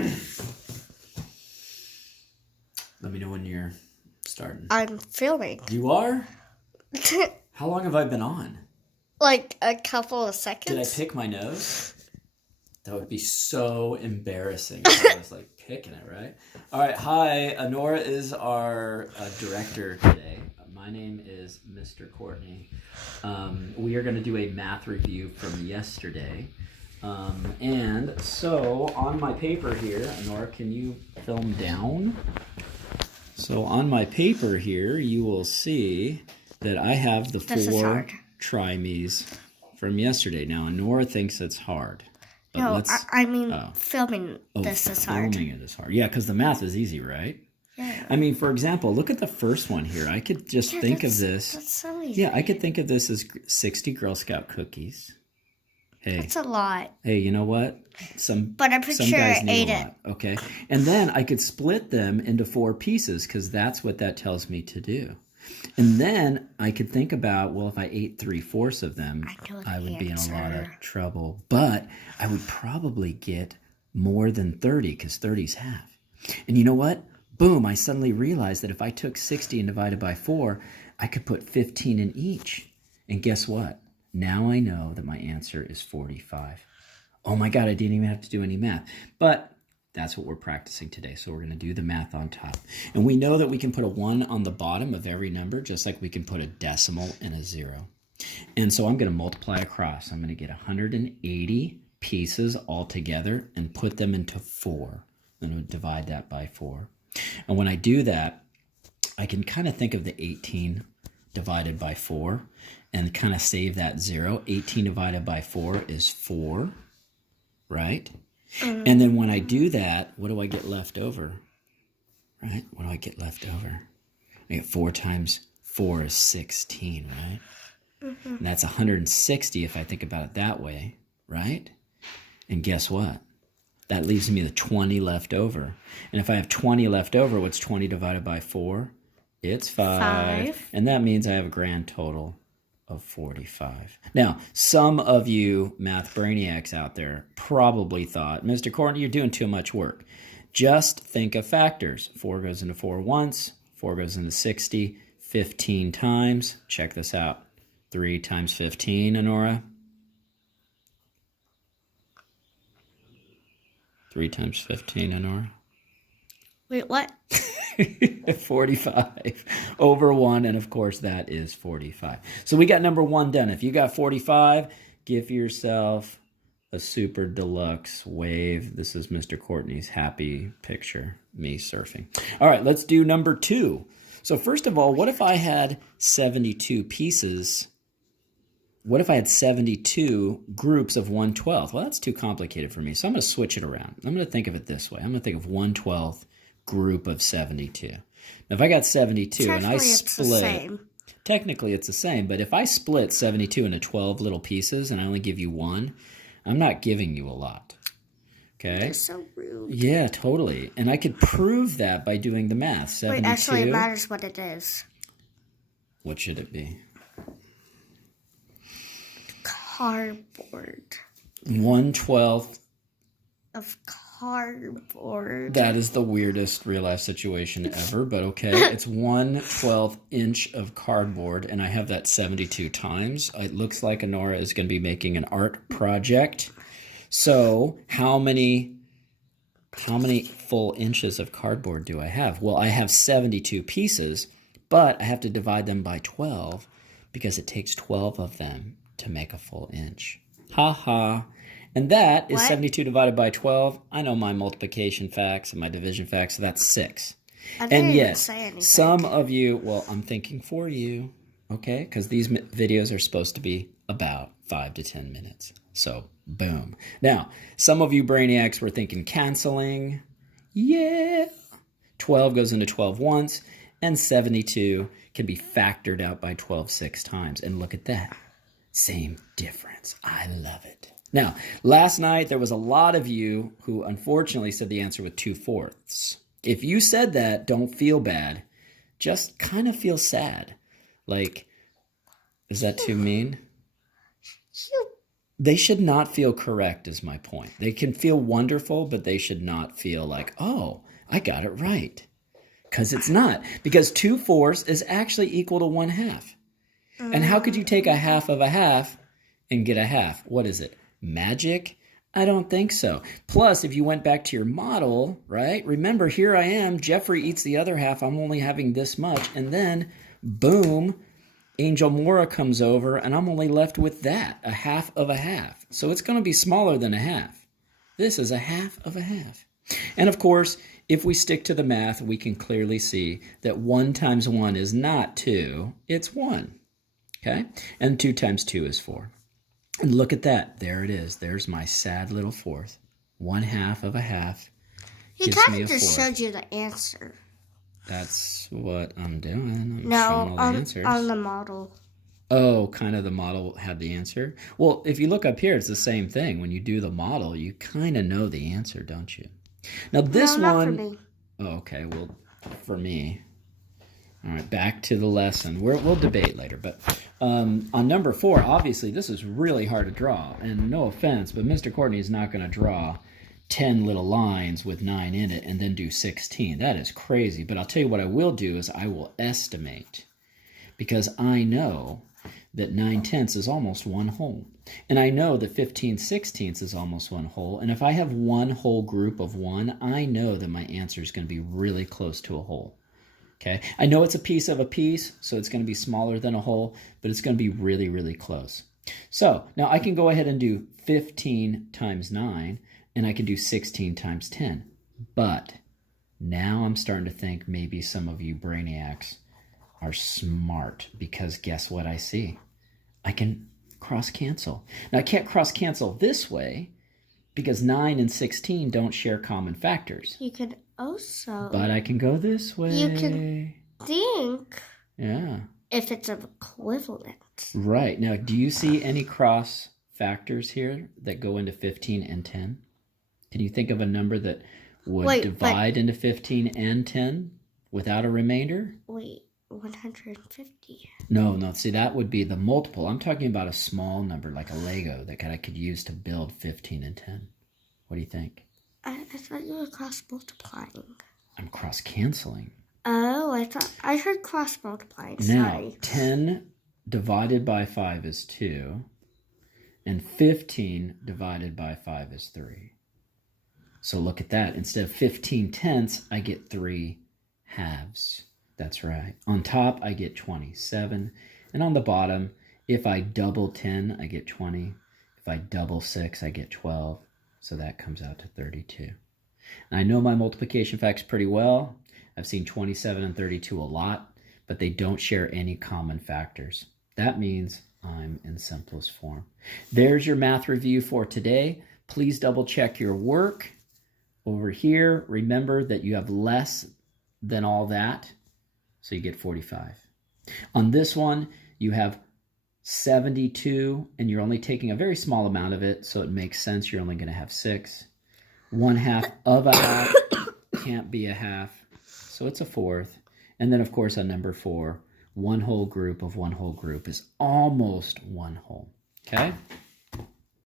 Let me know when you're starting. I'm filming. You are? How long have I been on? Like a couple of seconds. Did I pick my nose? That would be so embarrassing if I was like picking it, right? All right. Hi, Nora is our director today. My name is Mr. Courtney. We are going to do a math review from yesterday. And so on my paper here, Nora, can you film down? So on my paper here, you will see that I have the four try-me's from yesterday. Now, Nora thinks it's hard. But no, I mean filming this is hard. Filming it is hard. Yeah, because the math is easy, right? Yeah. I mean, for example, look at the first one here. I could just think of this. That's so easy. Yeah, I could think of this as 60 Girl Scout cookies. Hey, that's a lot. Hey, you know what? But I'm pretty sure I ate it. Okay, and then I could split them into 4 pieces because that's what that tells me to do. And then I could think about, well, if I ate 3/4 of them, I would be in a lot of trouble. But I would probably get more than 30 because 30 is half. And you know what? Boom, I suddenly realized that if I took 60 and divided by 4, I could put 15 in each. And guess what? Now I know that my answer is 45. Oh my God, I didn't even have to do any math. But that's what we're practicing today. So we're going to do the math on top. And we know that we can put a 1 on the bottom of every number, just like we can put a decimal and a 0. And so I'm going to multiply across. I'm going to get 180 pieces all together and put them into 4. I'm going to divide that by 4. And when I do that, I can kind of think of the 18 divided by 4 and kind of save that 0. 18 divided by 4 is 4, right? And then when I do that, what do I get left over? Right? What do I get left over? I get 4 times 4 is 16, right? And that's 160 if I think about it that way, right? And guess what? That leaves me the 20 left over. And if I have 20 left over, what's 20 divided by 4? It's 5. And that means I have a grand total of 45. Now, some of you math brainiacs out there probably thought, Mr. Courtney, you're doing too much work. Just think of factors. 4 goes into 4 once, 4 goes into 60, 15 times. Check this out. 3 times 15, Honora. 3 times 15, Honora. Wait, what? 45 over 1, and of course that is 45. So we got number 1 done. If you got 45, give yourself a super deluxe wave. This is Mr. Courtney's happy picture, me surfing. All right, let's do number 2. So first of all, what if I had 72 pieces? What if I had 72 groups of 1/12? Well, that's too complicated for me, so I'm going to switch it around. I'm going to think of it this way. I'm going to think of 1/12 group of 72. Now, if I got 72 and I split, technically it's the same, but if I split 72 into 12 little pieces and I only give you 1, I'm not giving you a lot. Okay? That's so rude. Yeah, totally. And I could prove that by doing the math. 72. Wait, actually, it matters what it is. What should it be? Cardboard. 1/12 of cardboard. That is the weirdest real-life situation ever, but okay. It's 1/12 inch of cardboard, and I have that 72 times. It looks like Honora is going to be making an art project. So how many full inches of cardboard do I have? Well, I have 72 pieces, but I have to divide them by 12 because it takes 12 of them to make a full inch. Ha ha. And that is 72 divided by 12. I know my multiplication facts and my division facts, so that's 6. And yes, some of you, well, I'm thinking for you, okay? Because these videos are supposed to be about 5 to 10 minutes. So, boom. Now, some of you brainiacs were thinking canceling. Yeah. 12 goes into 12 once, and 72 can be factored out by 12 6 times. And look at that. Same difference. I love it. Now, last night, there was a lot of you who unfortunately said the answer with 2/4. If you said that, don't feel bad. Just kind of feel sad. Like, is that too mean? They should not feel correct is my point. They can feel wonderful, but they should not feel like, oh, I got it right. Because it's not. Because 2/4 is actually equal to 1/2. And how could you take a half of a half and get a half? What is it? Magic? I don't think so. Plus, if you went back to your model, right? Remember, here I am. Jeffrey eats the other half. I'm only having this much. And then, boom, Angel Mora comes over, and I'm only left with that, a half of a half. So it's going to be smaller than a half. This is a half of a half. And of course, if we stick to the math, we can clearly see that 1 times 1 is not 2, it's 1. Okay? And 2 times 2 is 4. And look at that. There it is. There's my sad little fourth. 1/2 of a half gives me a fourth. He kind of just showed you the answer. That's what I'm doing. I'm no, showing all the answers. On the model. Oh, kind of the model had the answer? Well, if you look up here, it's the same thing. When you do the model, you kind of know the answer, don't you? Now this not one... for me. Oh, okay, well, for me... All right, back to the lesson. We'll debate later. But on number 4, obviously, this is really hard to draw. And no offense, but Mr. Courtney is not going to draw 10 little lines with 9 in it and then do 16. That is crazy. But I'll tell you what I will do is I will estimate. Because I know that 9/10 is almost 1 whole. And I know that 15/16 is almost 1 whole. And if I have 1 whole group of 1, I know that my answer is going to be really close to a whole. Okay, I know it's a piece of a piece, so it's going to be smaller than a whole, but it's going to be really, really close. So now I can go ahead and do 15 times 9, and I can do 16 times 10. But now I'm starting to think maybe some of you brainiacs are smart, because guess what I see? I can cross-cancel. Now I can't cross-cancel this way, because 9 and 16 don't share common factors. You could also... But I can go this way. You can think... Yeah. If it's of equivalent. Right. Now, do you see any cross factors here that go into 15 and 10? Can you think of a number that would divide into 15 and 10 without a remainder? Wait, 150. No. See, that would be the multiple. I'm talking about a small number, like a Lego, that I could use to build 15 and 10. What do you think? I thought you were cross-multiplying. I'm cross-canceling. Oh, I heard cross-multiplying. Now, Sorry. 10 divided by 5 is 2, and 15 divided by 5 is 3. So look at that. Instead of 15/10, I get 3 halves. That's right. On top, I get 27. And on the bottom, if I double 10, I get 20. If I double 6, I get 12. So that comes out to 32. And I know my multiplication facts pretty well. I've seen 27 and 32 a lot, but they don't share any common factors. That means I'm in simplest form. There's your math review for today. Please double check your work. Over here, remember that you have less than all that, so you get 45. On this one, you have 72, and you're only taking a very small amount of it, so it makes sense you're only going to have 6. 1/2 of a half can't be a half, so it's a fourth. And then, of course, on number 4, 1 whole group of 1 whole group is almost 1 whole. Okay?